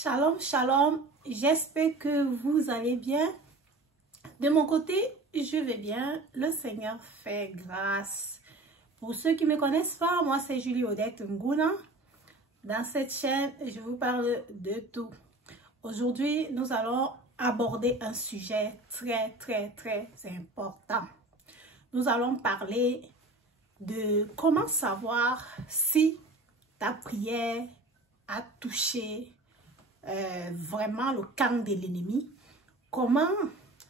Shalom, shalom, j'espère que vous allez bien. De mon côté, je vais bien. Le Seigneur fait grâce. Pour ceux qui ne me connaissent pas, moi c'est Julie Odette Nguna. Dans cette chaîne, je vous parle de tout. Aujourd'hui, nous allons aborder un sujet très important. Nous allons parler de comment savoir si ta prière a touché vraiment le camp de l'ennemi. Comment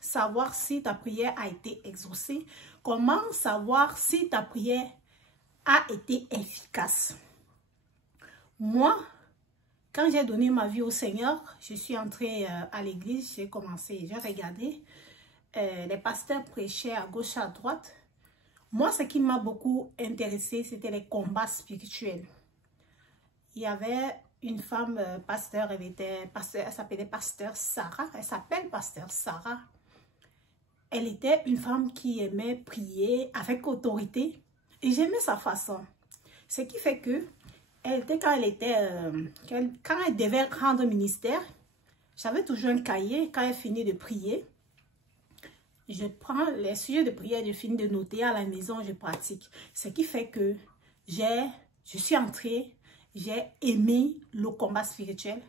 savoir si ta prière a été exaucée? Comment savoir si ta prière a été efficace? Moi, quand j'ai donné ma vie au Seigneur, je suis entrée à l'église, j'ai regardé les pasteurs prêchaient à gauche, à droite. Moi, ce qui m'a beaucoup intéressé, c'était les combats spirituels. Il y avait une femme pasteur, elle s'appelait pasteur Sarah. Elle s'appelle pasteur Sarah. Elle était une femme qui aimait prier avec autorité et j'aimais sa façon. Ce qui fait que quand elle devait rendre ministère, j'avais toujours un cahier. Quand elle finit de prier, je prends les sujets de prière, je finis de noter à la maison, je pratique. Ce qui fait que je suis entrée. J'ai aimé le combat spirituel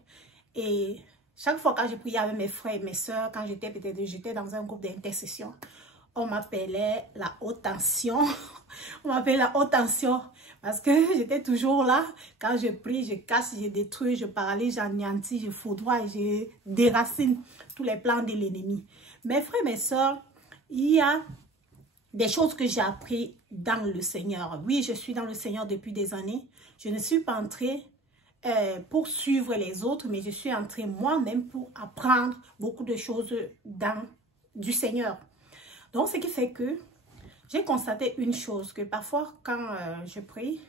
et chaque fois quand je priais avec mes frères et mes soeurs, quand j'étais dans un groupe d'intercession, on m'appelait la haute tension. On m'appelait la haute tension parce que j'étais toujours là. Quand je prie, je casse, je détruis, je paralyse, j'anéantis, je foudroie, je déracine tous les plans de l'ennemi. Mes frères et mes soeurs, il y a des choses que j'ai appris dans le Seigneur. Oui, je suis dans le Seigneur depuis des années. Je ne suis pas entrée pour suivre les autres, mais je suis entrée moi-même pour apprendre beaucoup de choses du Seigneur. Donc, ce qui fait que j'ai constaté une chose, que parfois, quand je prie,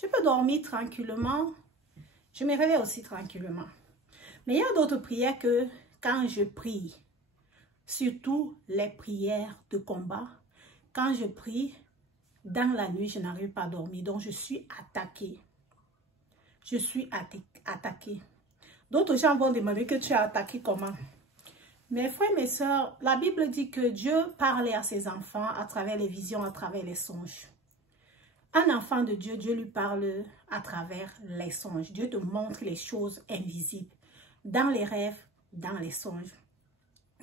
je peux dormir tranquillement. Je me réveille aussi tranquillement. Mais il y a d'autres prières que quand je prie, surtout les prières de combat, quand je prie, dans la nuit, je n'arrive pas à dormir. Donc, je suis attaquée. Je suis attaquée. D'autres gens vont demander que tu es attaquée comment? Mes frères, mes soeurs, la Bible dit que Dieu parlait à ses enfants à travers les visions, à travers les songes. Un enfant de Dieu, Dieu lui parle à travers les songes. Dieu te montre les choses invisibles. Dans les rêves, dans les songes.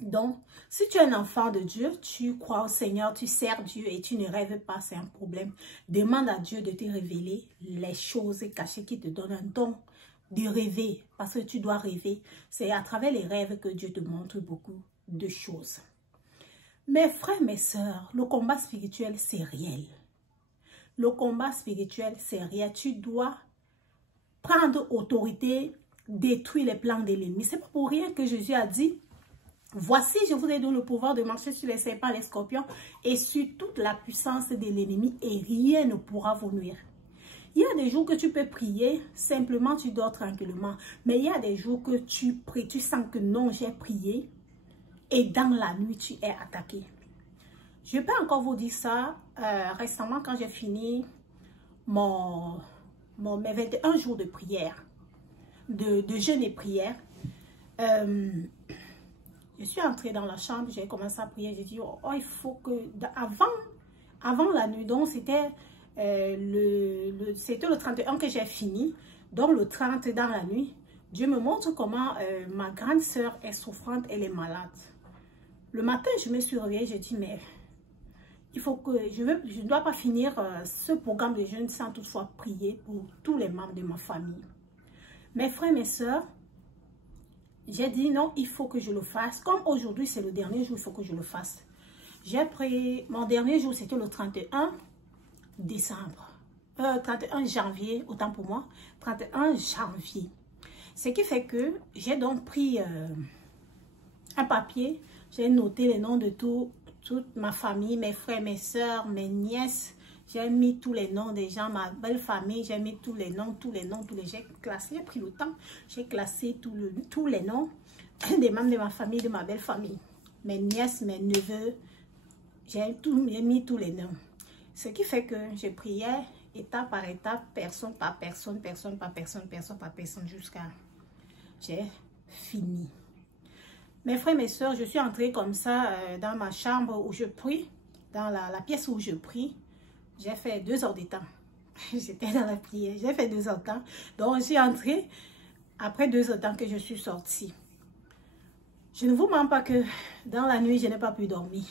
Donc, si tu es un enfant de Dieu, tu crois au Seigneur, tu sers Dieu et tu ne rêves pas, c'est un problème. Demande à Dieu de te révéler les choses cachées qui te donnent un don de rêver. Parce que tu dois rêver. C'est à travers les rêves que Dieu te montre beaucoup de choses. Mes frères, mes sœurs, le combat spirituel, c'est réel. Le combat spirituel, c'est réel. Tu dois prendre autorité, détruire les plans de l'ennemi. C'est pas pour rien que Jésus a dit: voici, je vous ai donné le pouvoir de marcher sur les serpents, les scorpions et sur toute la puissance de l'ennemi et rien ne pourra vous nuire. Il y a des jours que tu peux prier, simplement tu dors tranquillement. Mais il y a des jours que tu pries, tu sens que non, j'ai prié et dans la nuit, tu es attaqué. Je peux encore vous dire ça. Récemment, quand j'ai fini mes 21 jours de prière, de jeûne et prière, je suis entrée dans la chambre, j'ai commencé à prier, j'ai dit, oh, il faut que, avant la nuit, donc c'était le 31 que j'ai fini, donc le 30 dans la nuit, Dieu me montre comment ma grande sœur est souffrante, elle est malade. Le matin, je me suis réveillée, j'ai dit, mais il faut que, je ne dois pas finir ce programme de jeûne sans toutefois prier pour tous les membres de ma famille. Mes frères, mes sœurs, j'ai dit non, il faut que je le fasse. Comme aujourd'hui, c'est le dernier jour, il faut que je le fasse. J'ai pris, mon dernier jour, c'était le 31 décembre. 31 janvier, autant pour moi. 31 janvier. Ce qui fait que j'ai donc pris un papier. J'ai noté les noms de toute ma famille, mes frères, mes soeurs, mes nièces. J'ai mis tous les noms des gens, ma belle famille, j'ai mis tous les noms, j'ai classé, j'ai pris le temps, j'ai classé tous les noms des membres de ma famille, de ma belle famille. Mes nièces, mes neveux, j'ai mis tous les noms. Ce qui fait que je priais étape par étape, personne par personne, jusqu'à j'ai fini. Mes frères, mes soeurs, je suis entrée comme ça dans ma chambre où je prie, dans la pièce où je prie. J'ai fait 2 heures de temps. J'étais dans la prière, j'ai fait 2 heures de temps. Donc, je suis entrée après 2 heures de temps que je suis sortie. Je ne vous mens pas que dans la nuit, je n'ai pas pu dormir.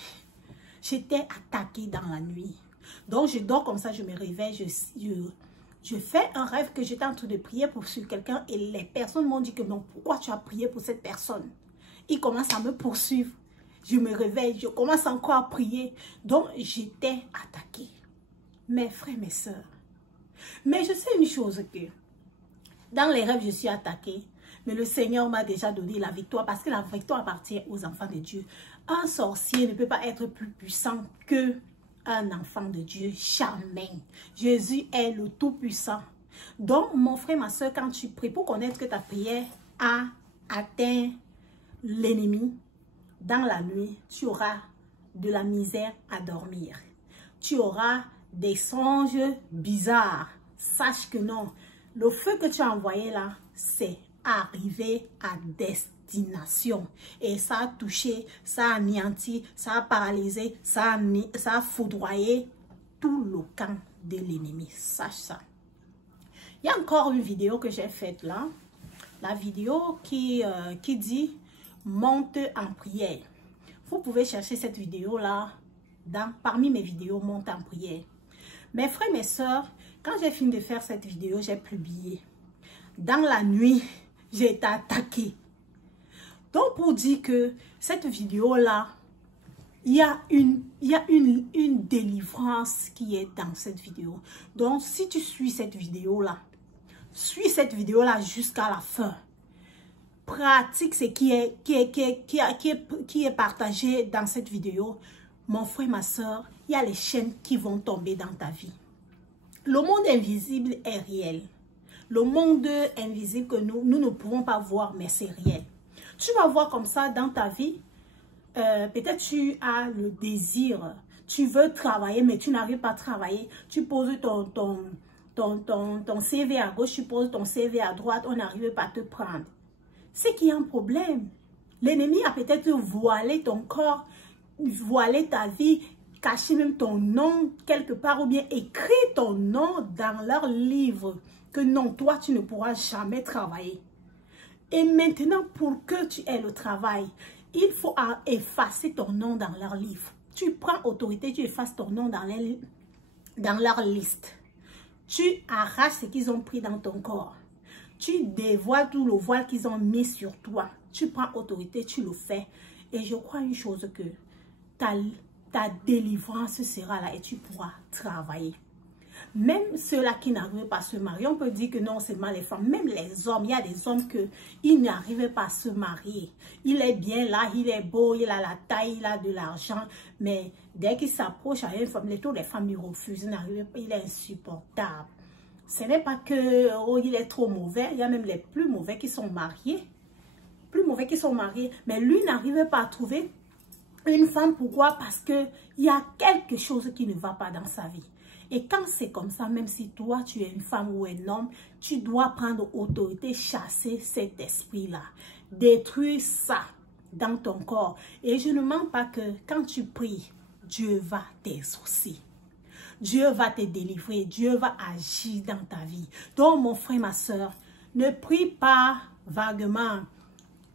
J'étais attaquée dans la nuit. Donc, je dors comme ça, je me réveille, je fais un rêve que j'étais en train de prier pour sur quelqu'un et les personnes m'ont dit que non, pourquoi tu as prié pour cette personne? Ils commencent à me poursuivre. Je me réveille, je commence encore à prier. Donc, j'étais attaquée. Mes frères, mes soeurs. Mais je sais une chose que dans les rêves, je suis attaquée. Mais le Seigneur m'a déjà donné la victoire parce que la victoire appartient aux enfants de Dieu. Un sorcier ne peut pas être plus puissant qu'un enfant de Dieu. Jamais. Jésus est le Tout-Puissant. Donc, mon frère, ma soeur, quand tu pries pour connaître que ta prière a atteint l'ennemi, dans la nuit, tu auras de la misère à dormir. Tu auras des songes bizarres. Sache que non. Le feu que tu as envoyé là, c'est arrivé à destination. Et ça a touché, ça a anéanti, ça a paralysé, ça a foudroyé tout le camp de l'ennemi. Sache ça. Il y a encore une vidéo que j'ai faite là. La vidéo qui dit « Monte en prière ». Vous pouvez chercher cette vidéo là parmi mes vidéos « Monte en prière ». Mes frères, mes soeurs, quand j'ai fini de faire cette vidéo, j'ai publié. Dans la nuit, j'ai été attaquée. Donc, pour dire que cette vidéo-là, il y a une délivrance qui est dans cette vidéo. Donc, si tu suis cette vidéo-là, suis cette vidéo-là jusqu'à la fin. Pratique ce qui est partagé dans cette vidéo. Mon frère, ma soeur, il y a les chaînes qui vont tomber dans ta vie. Le monde invisible est réel. Le monde invisible que nous ne pouvons pas voir, mais c'est réel. Tu vas voir comme ça dans ta vie, peut-être tu as le désir, tu veux travailler, mais tu n'arrives pas à travailler. Tu poses ton CV à gauche, tu poses ton CV à droite, on n'arrive pas à te prendre. C'est qu'il y a un problème. L'ennemi a peut-être voilé ton corps, voilé ta vie, caché même ton nom quelque part ou bien écrit ton nom dans leur livre que non, toi, tu ne pourras jamais travailler. Et maintenant, pour que tu aies le travail, il faut effacer ton nom dans leur livre. Tu prends autorité, tu effaces ton nom dans leur liste. Tu arraches ce qu'ils ont pris dans ton corps. Tu dévoiles tout le voile qu'ils ont mis sur toi. Tu prends autorité, tu le fais. Et je crois une chose que ta délivrance sera là et tu pourras travailler. Même ceux-là qui n'arrivent pas à se marier, on peut dire que non, c'est mal les femmes. Même les hommes, il y a des hommes qui n'arrivent pas à se marier. Il est bien là, il est beau, il a la taille, il a de l'argent. Mais dès qu'il s'approche à une femme, toutes les femmes lui refusent, n'arrivent pas, il est insupportable. Ce n'est pas que oh, il est trop mauvais, il y a même les plus mauvais qui sont mariés. Mais lui n'arrive pas à trouver une femme. Pourquoi? Parce qu'il y a quelque chose qui ne va pas dans sa vie. Et quand c'est comme ça, même si toi, tu es une femme ou un homme, tu dois prendre autorité, chasser cet esprit-là. Détruire ça dans ton corps. Et je ne mens pas que quand tu pries, Dieu va t'exaucer. Dieu va te délivrer. Dieu va agir dans ta vie. Donc, mon frère, ma soeur, ne prie pas vaguement.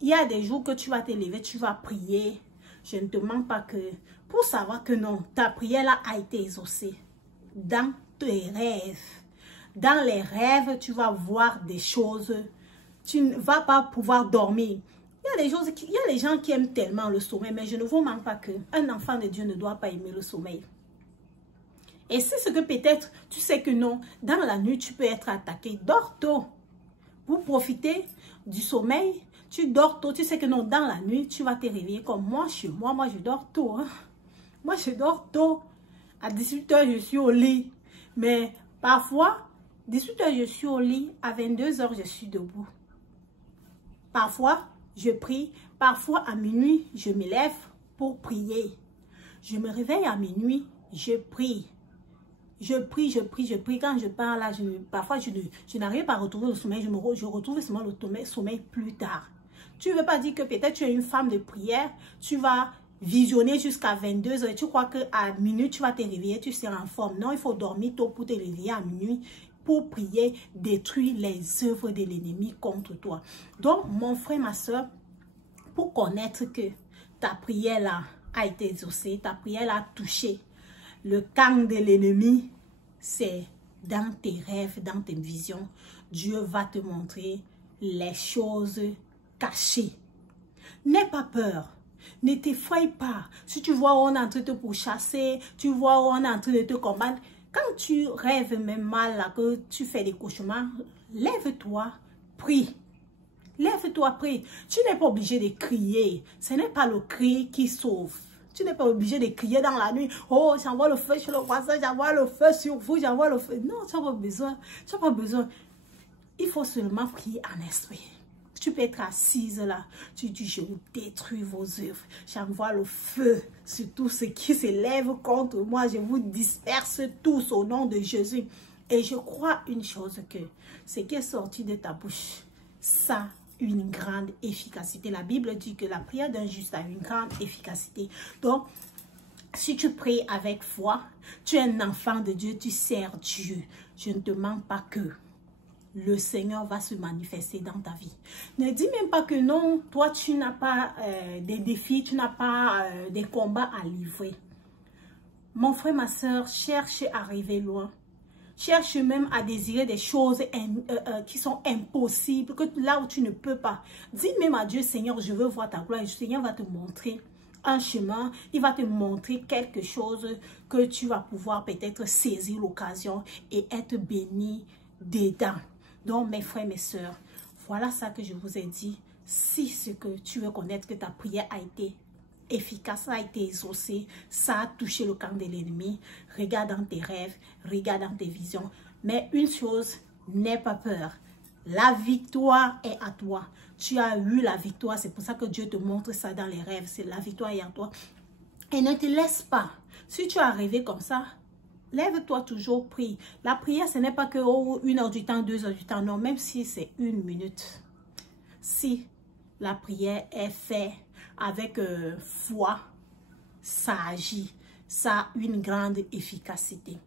Il y a des jours que tu vas te lever, tu vas prier. Je ne te mens pas que pour savoir que non, ta prière-là a été exaucée. Dans tes rêves. Dans les rêves, tu vas voir des choses. Tu ne vas pas pouvoir dormir. Il y a des gens qui aiment tellement le sommeil, mais je ne vous mens pas qu'un enfant de Dieu ne doit pas aimer le sommeil. Et c'est ce que peut-être, tu sais que non, dans la nuit, tu peux être attaqué. Dors tôt. Pour profiter du sommeil, tu dors tôt. Tu sais que non, dans la nuit, tu vas te réveiller comme moi, chez moi. Moi, je dors tôt. Hein. Moi, je dors tôt. À 18 h, je suis au lit. Mais parfois, 18 h, je suis au lit. À 22 h, je suis debout. Parfois, je prie. Parfois, à minuit, je me lève pour prier. Je me réveille à minuit, je prie. Je prie. Quand je pars là, parfois je n'arrive pas à retrouver le sommeil. Je retrouve seulement le sommeil plus tard. Tu ne veux pas dire que peut-être tu es une femme de prière, tu vas visionner jusqu'à 22h et tu crois qu'à minuit, tu vas te réveiller, tu seras en forme. Non, il faut dormir tôt pour te réveiller à minuit, pour prier, détruire les œuvres de l'ennemi contre toi. Donc, mon frère, ma soeur, pour connaître que ta prière là a été exaucée, ta prière a touché le camp de l'ennemi, c'est dans tes rêves, dans tes visions. Dieu va te montrer les choses cachées. N'aie pas peur. Ne t'effraie pas. Si tu vois on est en train de te pourchasser, tu vois on est en train de te combattre, quand tu rêves même mal, là, que tu fais des cauchemars, lève-toi, prie. Lève-toi, prie. Tu n'es pas obligé de crier. Ce n'est pas le cri qui sauve. Tu n'es pas obligé de crier dans la nuit. Oh, j'envoie le feu sur le voisin, j'envoie le feu sur vous, j'envoie le feu. Non, tu n'as pas besoin. Tu n'as pas besoin. Il faut seulement prier en esprit. Tu peux être assise là. Tu dis, je vous détruis vos œuvres. J'envoie le feu sur tout ce qui s'élève contre moi. Je vous disperse tous au nom de Jésus. Et je crois une chose que ce qui est sorti de ta bouche, ça a une grande efficacité. La Bible dit que la prière d'un juste a une grande efficacité. Donc, si tu pries avec foi, tu es un enfant de Dieu, tu sers Dieu. Je ne te demande pas que le Seigneur va se manifester dans ta vie. Ne dis même pas que non, toi tu n'as pas des défis, tu n'as pas des combats à livrer. Mon frère, ma soeur, cherche à arriver loin. Cherche même à désirer des choses qui sont impossibles, que là où tu ne peux pas. Dis même à Dieu, Seigneur, je veux voir ta gloire. Le Seigneur va te montrer un chemin, il va te montrer quelque chose que tu vas pouvoir peut-être saisir l'occasion et être béni dedans. Donc, mes frères, mes sœurs, voilà ça que je vous ai dit. Si ce que tu veux connaître, que ta prière a été efficace, ça a été exaucé, ça a touché le camp de l'ennemi, regarde dans tes rêves, regarde dans tes visions. Mais une chose, n'aie pas peur. La victoire est à toi. Tu as eu la victoire, c'est pour ça que Dieu te montre ça dans les rêves. C'est la victoire est à toi. Et ne te laisse pas. Si tu es arrivé comme ça, lève-toi toujours, prie. La prière, ce n'est pas que 1 heure du temps, 2 heures du temps. Non, même si c'est 1 minute. Si la prière est faite avec foi, ça agit. Ça a une grande efficacité.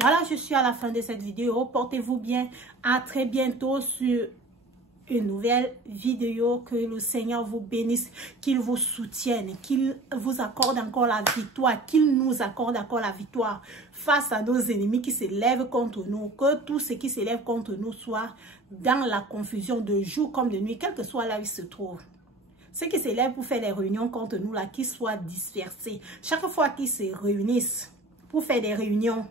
Voilà, je suis à la fin de cette vidéo. Portez-vous bien. À très bientôt sur une nouvelle vidéo. Que le Seigneur vous bénisse, qu'il vous soutienne, qu'il vous accorde encore la victoire, qu'il nous accorde encore la victoire face à nos ennemis qui s'élèvent contre nous. Que tout ce qui s'élève contre nous soit dans la confusion de jour comme de nuit, quel que soit là où il se trouve. Ceux qui s'élèvent pour faire des réunions contre nous, là, qu'ils soient dispersés. Chaque fois qu'ils se réunissent pour faire des réunions,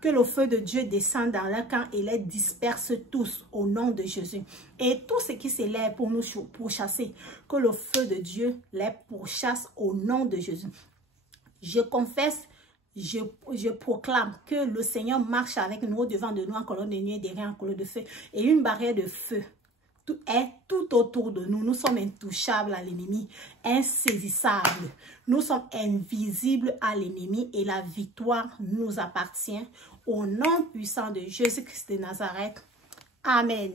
que le feu de Dieu descende dans leur camp et les disperse tous au nom de Jésus. Et tout ce qui s'élève pour nous pourchasser, que le feu de Dieu les pourchasse au nom de Jésus. Je confesse, je proclame que le Seigneur marche avec nous, devant de nous en colonne de nuit et derrière en colonne de feu. Et une barrière de feu est tout autour de nous. Nous sommes intouchables à l'ennemi, insaisissables. Nous sommes invisibles à l'ennemi et la victoire nous appartient. Au nom puissant de Jésus-Christ de Nazareth. Amen.